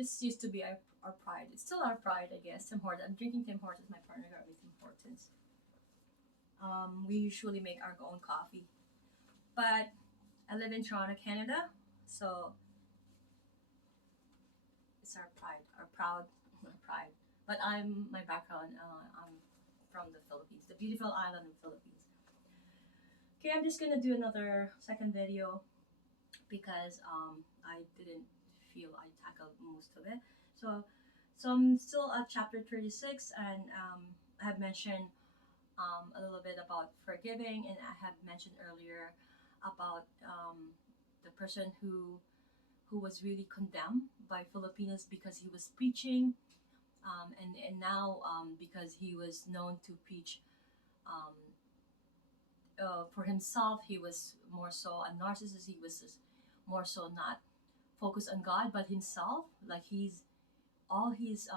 this used to be our pride. It's still our pride, I guess. Tim Hortons. I'm drinking Tim Hortons. My partner got me Tim Hortons. We usually make our own coffee, but I live in Toronto, Canada, so it's our pride, our proud, our pride. But my background. I'm from the Philippines, the beautiful island of Philippines. Okay, I'm just gonna do another second video because I didn't feel I tackled most of it. So, so I'm still at chapter 36, and I have mentioned a little bit about forgiving, and I have mentioned earlier about the person who was really condemned by Filipinos because he was preaching, and now because he was known to preach um, for himself, he was more so a narcissist. He was just more so not focused on God but himself. Like he's all his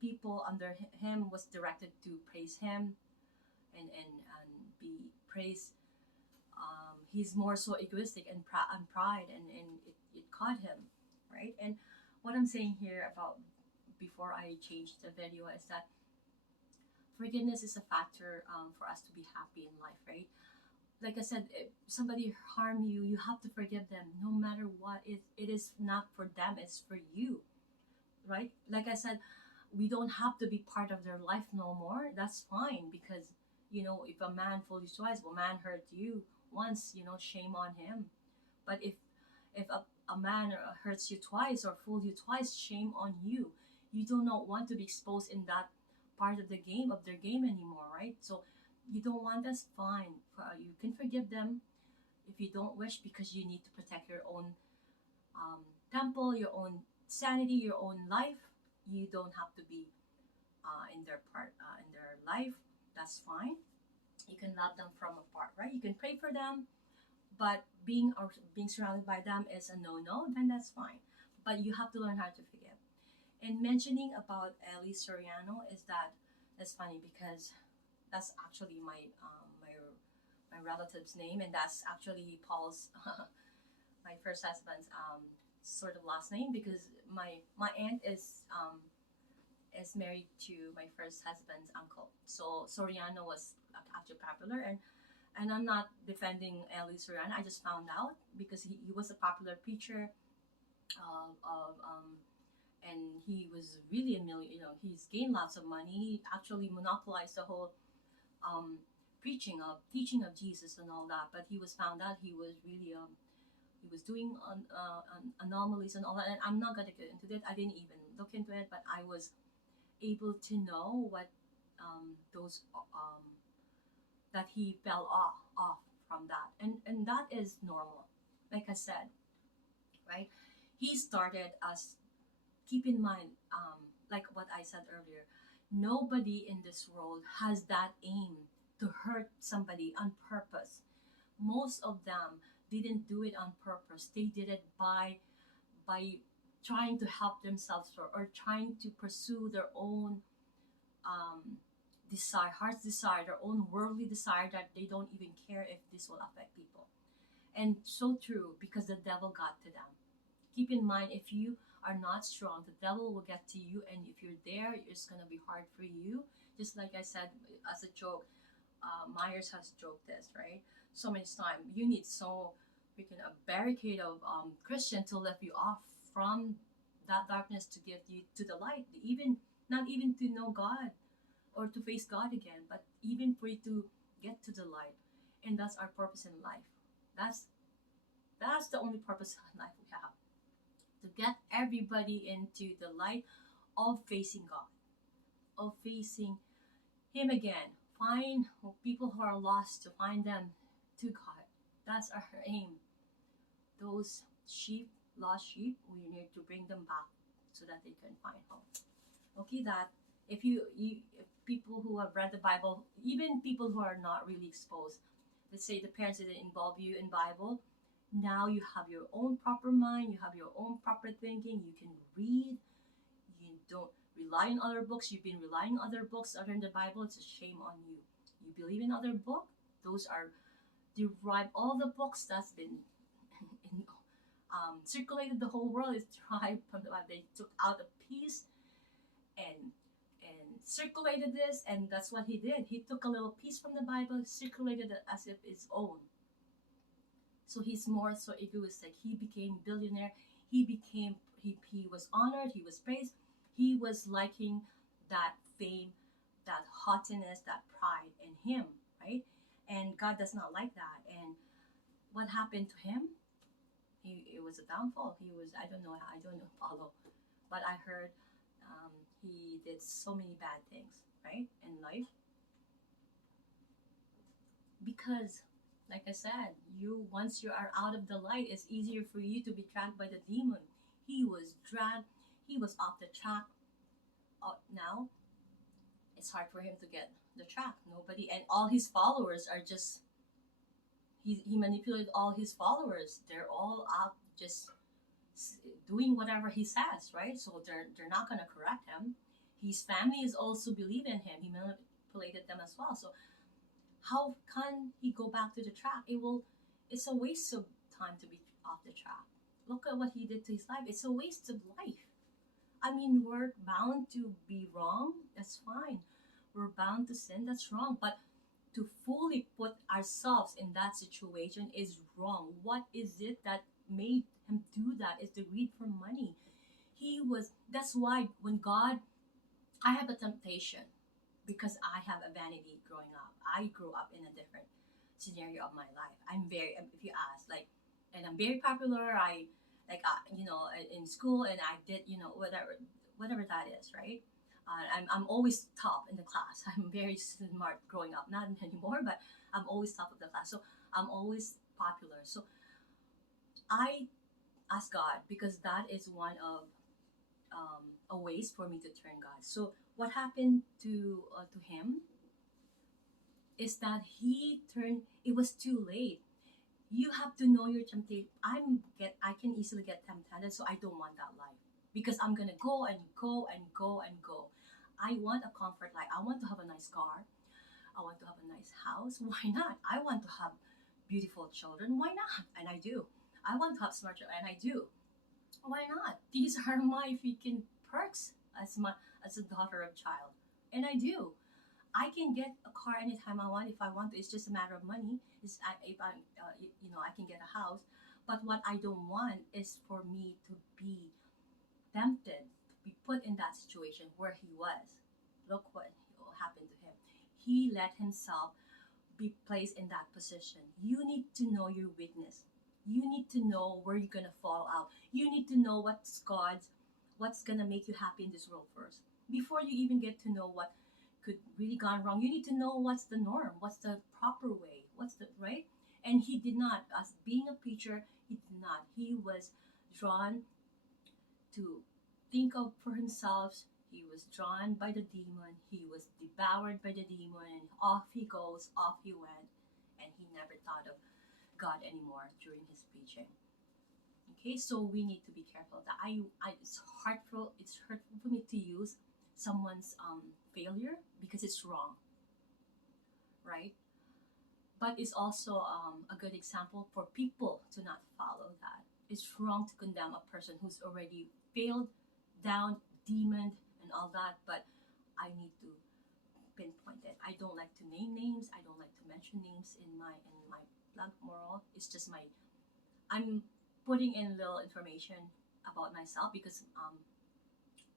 people under him was directed to praise him and be praised. He's more so egoistic and pride, and it caught him, right? And what I'm saying here about before I change the video is that forgiveness is a factor for us to be happy in life, right? Like I said, if somebody harm you, you have to forgive them no matter what. It is not for them, it's for you, right? Like I said, we don't have to be part of their life no more. That's fine because, if a man fooled you twice, well, man hurt you once, shame on him. But if a man hurts you twice or fooled you twice, shame on you. You do not want to be exposed in that part of the game of their game anymore, right? So you don't want, that's fine. You can forgive them if you don't wish, because you need to protect your own temple, your own sanity, your own life. You don't have to be in their life. That's fine. You can love them from apart, right? You can pray for them, but being surrounded by them is a no. Then that's fine. But you have to learn how to forgive. And mentioning about Ellie Soriano is that's funny because that's actually my relative's name, and that's actually Paul's my first husband's sort of last name, because my aunt is married to my first husband's uncle. So Soriano was actually popular, and I'm not defending Ellie Soriano. I just found out because he was a popular preacher, and he was really a million. He's gained lots of money. He actually monopolized the whole um, teaching of Jesus and all that. But he was found out he was really he was doing anomalies and all that. And I'm not gonna get into that. I didn't even look into it, but I was able to know what those that he fell off from that, and that is normal. Like I said, right? He started as, keep in mind, like what I said earlier, nobody in this world has that aim to hurt somebody on purpose. Most of them didn't do it on purpose. They did it by trying to help themselves, or trying to pursue their own desire, heart's desire, their own worldly desire, that they don't even care if this will affect people. And so true, because the devil got to them. Keep in mind, if you are not strong, the devil will get to you, and if you're there, it's gonna be hard for you. Just like I said as a joke, Myers has joked this, right? So many times, you need so freaking a barricade of Christian to lift you off from that darkness to get you to the light. Even not even to know God or to face God again, but even for you to get to the light. And that's our purpose in life. That's that's the only purpose in life we have, to get everybody into the light of facing God, of facing Him again. Find people who are lost, to find them to God. That's our aim. Those sheep, lost sheep, we need to bring them back so that they can find home. Okay, that if people who have read the Bible, even people who are not really exposed, let's say the parents didn't involve you in Bible, now you have your own proper mind, you have your own proper thinking, you can read, you don't rely on other books. You've been relying on other books other than the Bible. It's a shame on you. You believe in other book, those are derived, all the books that's been in, circulated the whole world. It's tribe from the Bible. They took out a piece and circulated this, and that's what he did. He took a little piece from the Bible, circulated it as if it's own. So he's more so egoistic. He became billionaire. He was honored. He was praised. He was liking that fame, that haughtiness, that pride in him, right? And God does not like that. And what happened to him? It was a downfall. He was, I don't know, follow, but I heard he did so many bad things, right, in life. Because, like I said, once you are out of the light, it's easier for you to be dragged by the demon. He was dragged. He was off the track. Now it's hard for him to get the track. Nobody, and all his followers are just. He manipulated all his followers. They're all out just doing whatever he says, right? So they're not gonna correct him. His family is also believing in him. He manipulated them as well. So how can he go back to the track? It's a waste of time to be off the track. Look at what he did to his life. It's a waste of life. I mean, we're bound to be wrong. That's fine. We're bound to sin. That's wrong. But to fully put ourselves in that situation is wrong. What is it that made him do that? Is the greed for money. That's why when God, I have a temptation because I have a vanity growing up. I grew up in a different scenario of my life. If you ask, like, and I'm very popular. In school, and I did, whatever that is, right? I'm always top in the class. I'm very smart growing up, not anymore, but I'm always top of the class. So I'm always popular. So I ask God because that is one of a ways for me to turn God. So what happened to him is that he turned. It was too late. You have to know your temptation. I can easily get tempted, so I don't want that life because I'm gonna go and go and go and go. I want a comfort life. I want to have a nice car. I want to have a nice house. Why not? I want to have beautiful children. Why not? And I do. I want to have smart children, and I do. Why not? These are my freaking perks as a daughter of child, and I do. I can get a car anytime I want if I want to. It's just a matter of money. If I can get a house. But what I don't want is for me to be tempted, to be put in that situation where he was. Look what happened to him. He let himself be placed in that position. You need to know your weakness. You need to know where you're gonna fall out. You need to know what's gonna make you happy in this world first. Before you even get to know what could really gone wrong, you need to know what's the norm, what's the proper way, what's the right. And he did not. As being a preacher, he did not. He was drawn to think of for himself. He was drawn by the demon. He was devoured by the demon, and off he goes, off he went, and he never thought of God anymore during his preaching. Okay, so we need to be careful. That it's hurtful. It's hurtful for me to use someone's failure because it's wrong, right? But it's also a good example for people to not follow that. It's wrong to condemn a person who's already failed, down, demoned, and all that. But I need to pinpoint it. I don't like to name names. I don't like to mention names in my blog moral. It's just I'm putting in little information about myself because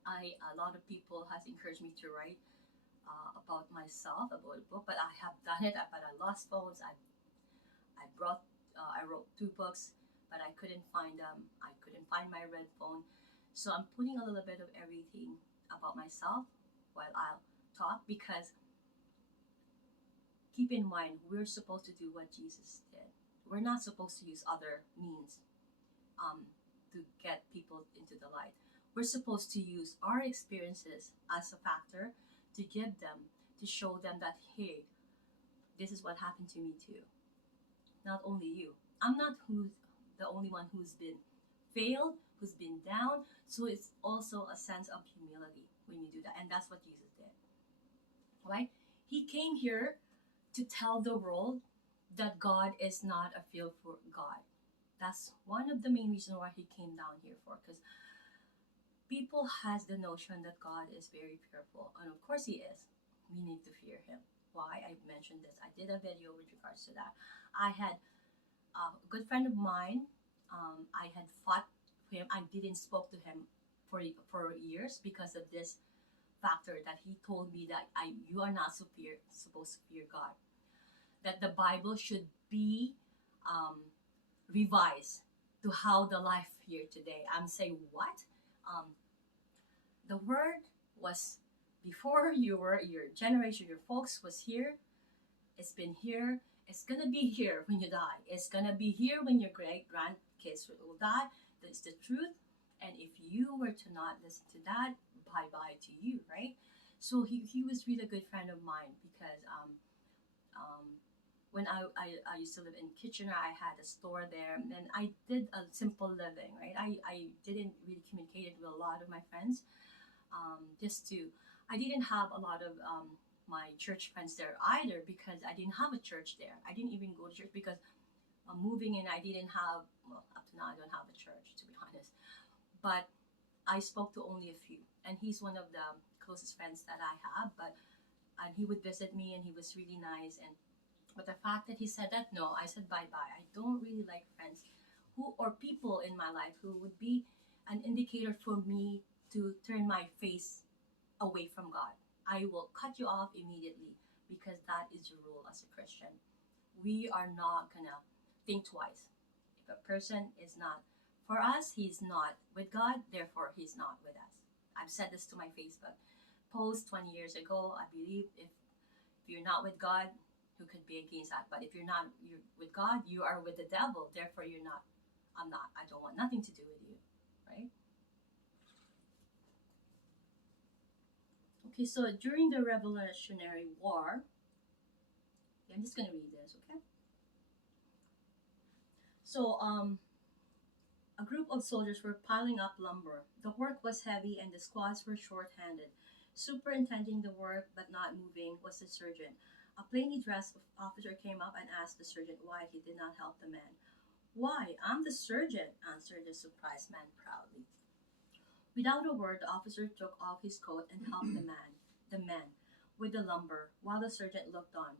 a lot of people has encouraged me to write about myself, about a book, but I have done it, but I lost phones. I wrote 2 books, but I couldn't find them. I couldn't find my red phone. So I'm putting a little bit of everything about myself while I'll talk, because keep in mind, we're supposed to do what Jesus did. We're not supposed to use other means to get people into the light. We're supposed to use our experiences as a factor to give them, to show them that, hey, this is what happened to me too. Not only you. I'm not the only one who's been failed, who's been down. So it's also a sense of humility when you do that. And that's what Jesus did. Right? He came here to tell the world that God is not a fearful God. That's one of the main reasons why he came down here for, because people has the notion that God is very fearful, and of course he is. We need to fear him. Why I mentioned this? I did a video with regards to that. I had a good friend of mine. I had fought him. I didn't spoke to him for years because of this factor that he told me that you are not supposed to fear God. That the Bible should be um, revised to how the life here today. I'm saying what? Um, the word was before your generation, your folks was here. It's been here. It's gonna be here when you die. It's gonna be here when your great grandkids will die. That's the truth. And if you were to not listen to that, bye bye to you, right? So he was really a good friend of mine because um, when I used to live in Kitchener, I had a store there, and I did a simple living, right? I didn't really communicate with a lot of my friends. Just to, I didn't have a lot of my church friends there either because I didn't have a church there. I didn't even go to church because moving in, I didn't have, well, up to now, I don't have a church, to be honest. But I spoke to only a few, and he's one of the closest friends that I have. But and he would visit me, and he was really nice. And but the fact that he said that, no, I said bye bye. I don't really like friends who or people in my life who would be an indicator for me to turn my face away from God. I will cut you off immediately because that is the rule as a Christian. We are not gonna think twice. If a person is not for us, he's not with God, therefore he's not with us. I've said this to my Facebook post 20 years ago. I believe if you're not with God, who could be against that? But if you're with God, you are with the devil. Therefore, you're not. I'm not. I don't want nothing to do with you, right? Okay, so during the Revolutionary War, I'm just gonna read this, okay? So, a group of soldiers were piling up lumber. The work was heavy and the squads were short-handed. Superintending the work but not moving was the surgeon. A plainly dressed officer came up and asked the surgeon why he did not help the man. "Why, I'm the surgeon," answered the surprised man proudly. Without a word, the officer took off his coat and helped the man, with the lumber, while the surgeon looked on.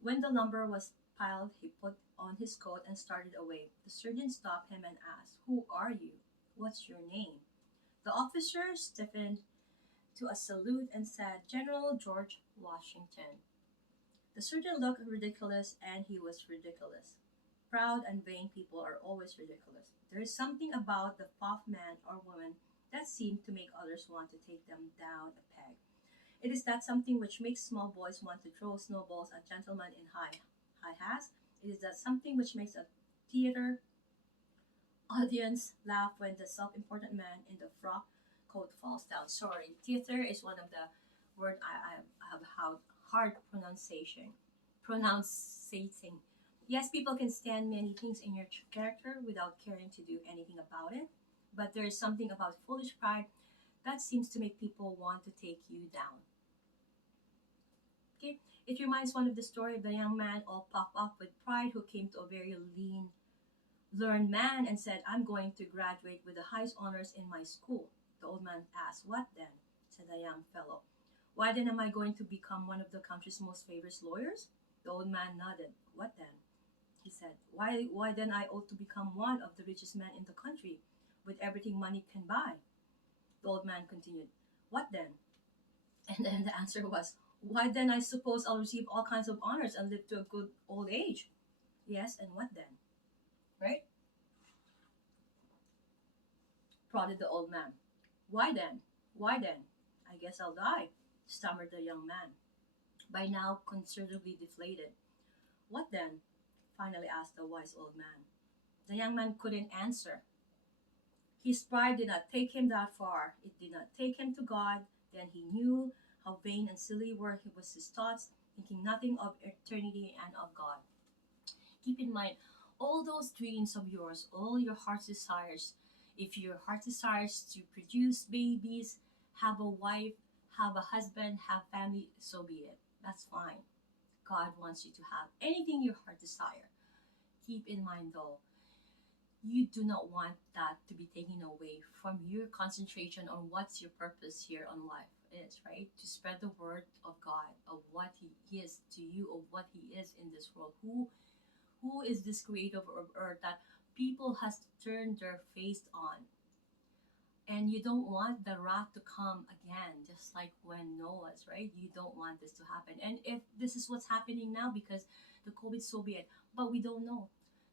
When the lumber was piled, he put on his coat and started away. The surgeon stopped him and asked, "Who are you? What's your name?" The officer stiffened to a salute and said, "General George Washington." The surgeon looked ridiculous, and he was ridiculous. Proud and vain people are always ridiculous. There is something about the puff man or woman that seems to make others want to take them down a peg. It is that something which makes small boys want to throw snowballs at gentlemen in high hats. It is that something which makes a theater audience laugh when the self-important man in the frock coat falls down. Sorry, theater is one of the word I have hard pronouncing. Yes, people can stand many things in your character without caring to do anything about it, but there is something about foolish pride that seems to make people want to take you down. Okay, it reminds one of the story of the young man all puffed up with pride who came to a very learned man and said, "I'm going to graduate with the highest honors in my school." The old man asked, "What then?" said the young fellow. "Why then am I going to become one of the country's most famous lawyers?" The old man nodded. "What then?" he said. Why then I ought to become one of the richest men in the country, with everything money can buy." The old man continued, "What then?" And then the answer was, "Why then I suppose I'll receive all kinds of honors and live to a good old age." "Yes, and what then?" Right? Prodded the old man. "Why then? Why then? I guess I'll die," stammered the young man, by now considerably deflated. "What then?" finally asked the wise old man. The young man couldn't answer. His pride did not take him that far. It did not take him to God. Then he knew how vain and silly were his thoughts, thinking nothing of eternity and of God. Keep in mind, all those dreams of yours, all your heart's desires, if your heart desires to produce babies, have a wife, have a husband, have family, so be it. That's fine. God wants you to have anything your heart desire. Keep in mind though, you do not want that to be taken away from your concentration on what's your purpose here on life is, right? To spread the word of God, of what he is to you, of what he is in this world, who is this creator of earth that people has turned their face on. And you don't want the wrath to come again, just like when Noah's, right? You don't want this to happen. And if this is what's happening now because the COVID, so be it. But we don't know.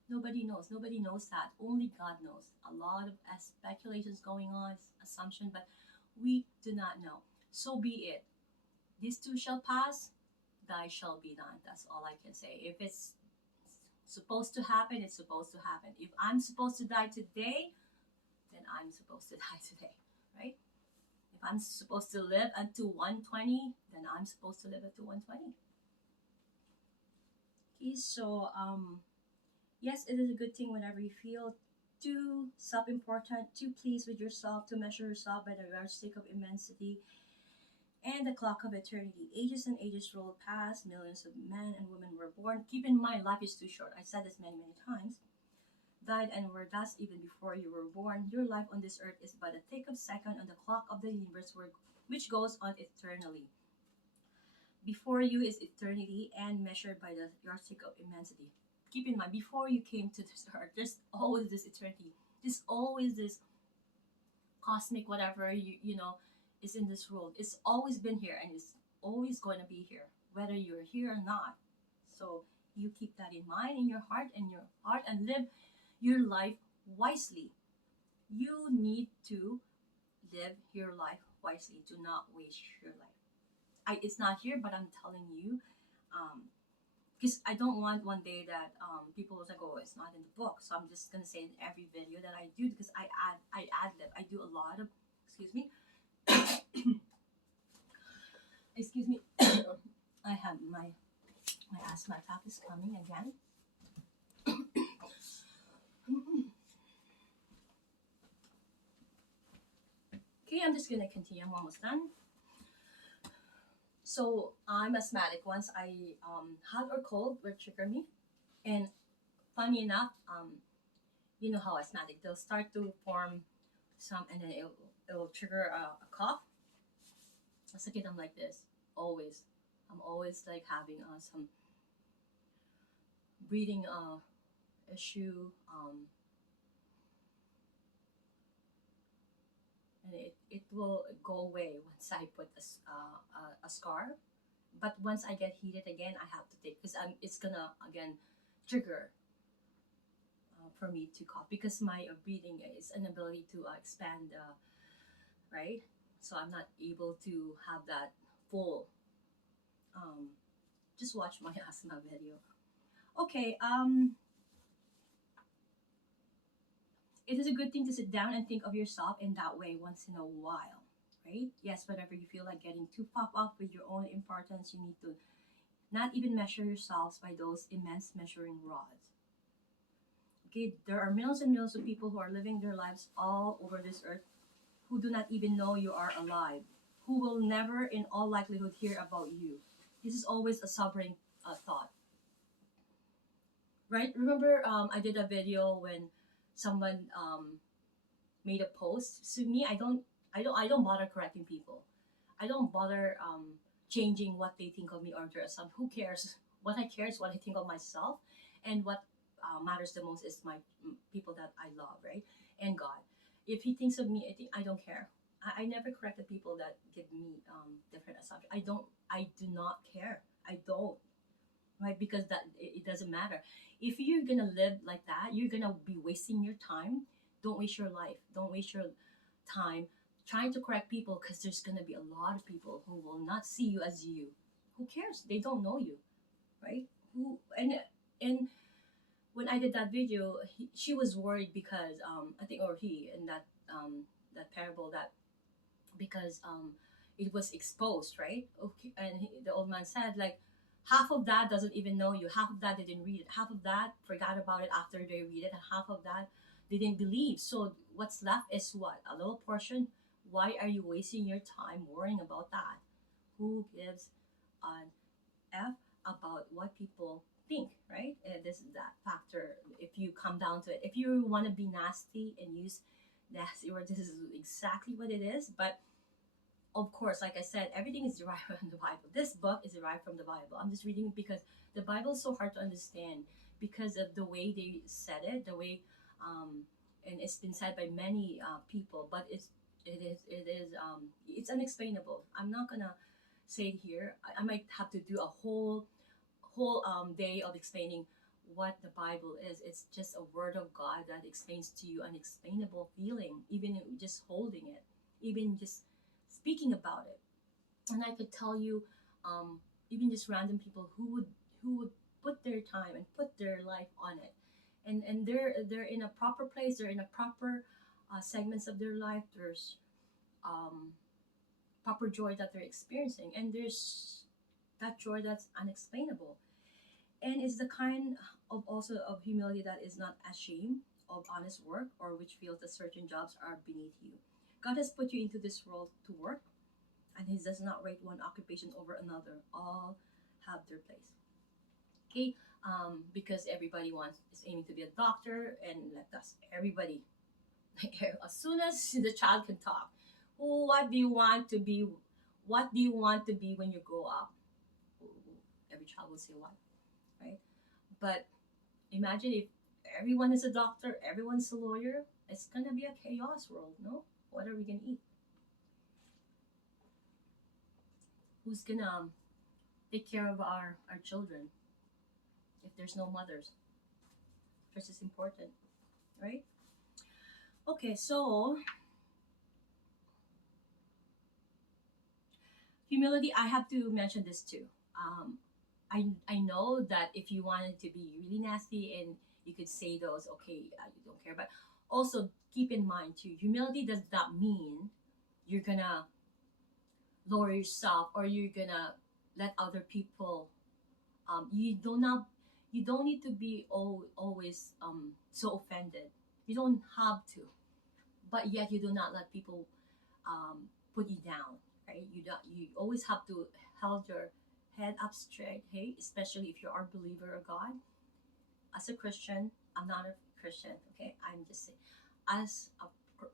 Nobody knows. Nobody knows that. Only God knows. A lot of speculations going on, assumption, but we do not know. So be it. These two shall pass. Thy shall be done. That's all I can say. If it's supposed to happen, it's supposed to happen. If I'm supposed to die today, then I'm supposed to die today, right? If I'm supposed to live until 120, then I'm supposed to live until 120. Okay, so yes, it is a good thing whenever you feel too self-important, too pleased with yourself, to measure yourself by the yardstick of immensity and the clock of eternity. Ages and ages rolled past, millions of men and women were born. Keep in mind, life is too short. I said this many, many times. Died and were dust even before you were born. Your life on this earth is but a tick of second on the clock of the universe, which goes on eternally. Before you is eternity and measured by the yardstick of immensity. Keep in mind, before you came to this earth, there's always this eternity. There's always this cosmic whatever you know is in this world. It's always been here and it's always going to be here, whether you're here or not. So you keep that in mind in your heart and live your life wisely. You need to live your life wisely. Do not waste your life. It's not here, but I'm telling you, because I don't want one day that people will say, "Oh, it's not in the book." So I'm just gonna say in every video that I do because I ad lib. I do a lot of, excuse me, excuse me. I have my asthma attack is coming again. Okay, I'm just gonna continue. I'm almost done. So I'm asthmatic. Once I hot or cold will trigger me, and funny enough, you know how asthmatic they'll start to form some, and then it'll trigger a cough. As a kid, I'm like this always. I'm always like having some breathing issue, and it will go away once I put a scarf. But once I get heated again, I have to take because it's gonna again trigger for me to cough because my breathing is an ability to expand, right? So I'm not able to have that full. Um, just watch my asthma video. Okay. It is a good thing to sit down and think of yourself in that way once in a while, right? Yes, whenever you feel like getting too puffed up with your own importance, you need to not even measure yourselves by those immense measuring rods. Okay, there are millions and millions of people who are living their lives all over this earth who do not even know you are alive, who will never, in all likelihood, hear about you. This is always a sobering thought, right? Remember, I did a video when someone made a post. So me, I don't bother correcting people. I don't bother changing what they think of me or their assumption. Who cares? What I care is what I think of myself, and what matters the most is my people that I love, right? And God. If He thinks of me, I don't care. I never correct the people that give me different assumptions. I do not care. I don't, right? Because that it doesn't matter. If you're gonna live like that, you're gonna be wasting your time. Don't waste your life. Don't waste your time trying to correct people because there's gonna be a lot of people who will not see you as you. Who cares? They don't know you, right? Who and when I did that video, she was worried because I think or he in that parable that because it was exposed, right? Okay, and the old man said like half of that doesn't even know you, half of that didn't read it, half of that forgot about it after they read it, and half of that they didn't believe. So what's left is what, a little portion. Why are you wasting your time worrying about that? Who gives an f about what people think, right? And this is that factor. If you come down to it. If you want to be nasty and use nasty word, this is exactly what it is. But of course, like I said, everything is derived from the Bible. This book is derived from the Bible. I'm just reading it because the Bible is so hard to understand because of the way they said it, the way, and it's been said by many people. But it's unexplainable. I'm not gonna say it here. I might have to do a whole day of explaining what the Bible is. It's just a word of God that explains to you unexplainable feeling, even just holding it, even just speaking about it. And I could tell you, even just random people who would put their time and put their life on it, and they're in a proper place. They're in a proper segments of their life. There's um, proper joy that they're experiencing, and there's that joy that's unexplainable, and it's the kind of also of humility that is not ashamed of honest work or which feels that certain jobs are beneath you. God has put you into this world to work, and He does not rate one occupation over another. All have their place. Okay, because everybody wants is aiming to be a doctor, and let us everybody as soon as the child can talk, what do you want to be? What do you want to be when you grow up? Every child will say what, right? But imagine if everyone is a doctor, everyone's a lawyer. It's gonna be a chaos world, no? What are we gonna eat? Who's gonna take care of our children if there's no mothers? This is important, right? Okay, so humility. I have to mention this too. I know that if you wanted to be really nasty and you could say those, okay, you don't care, but also keep in mind too, humility does not mean you're gonna lower yourself or you're gonna let other people. You don't need to be always so offended. You don't have to, but yet you do not let people put you down, right? You always have to hold your head up straight, hey, especially if you are a believer of God. As a Christian, I'm not a Christian, okay? I'm just saying, as a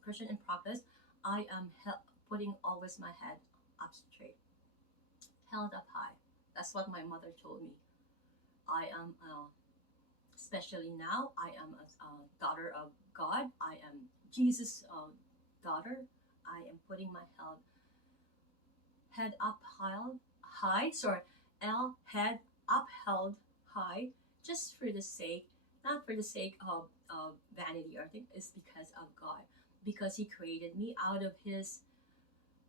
Christian in progress, I am putting always my head up straight, held up high. That's what my mother told me. I am, especially now, I am a daughter of God. I am Jesus' daughter. I am putting my head up high, sorry, head upheld high, just for the sake, not for the sake of vanity or thing, it's because of God, because He created me out of His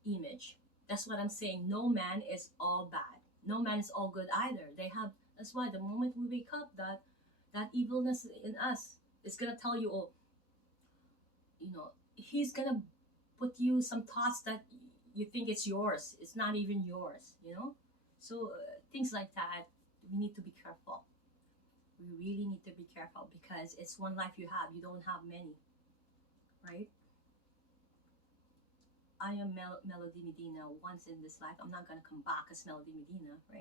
image. That's what I'm saying. No man is all bad. No man is all good either. That's why the moment we wake up, that evilness in us is gonna tell you, oh, He's gonna put you some thoughts that you think it's yours. It's not even yours. So things like that, we need to be careful. We really need to be careful because it's one life you have. You don't have many, right? I am Melo Dymedina once in this life. I'm not gonna come back as Melo Dymedina, right?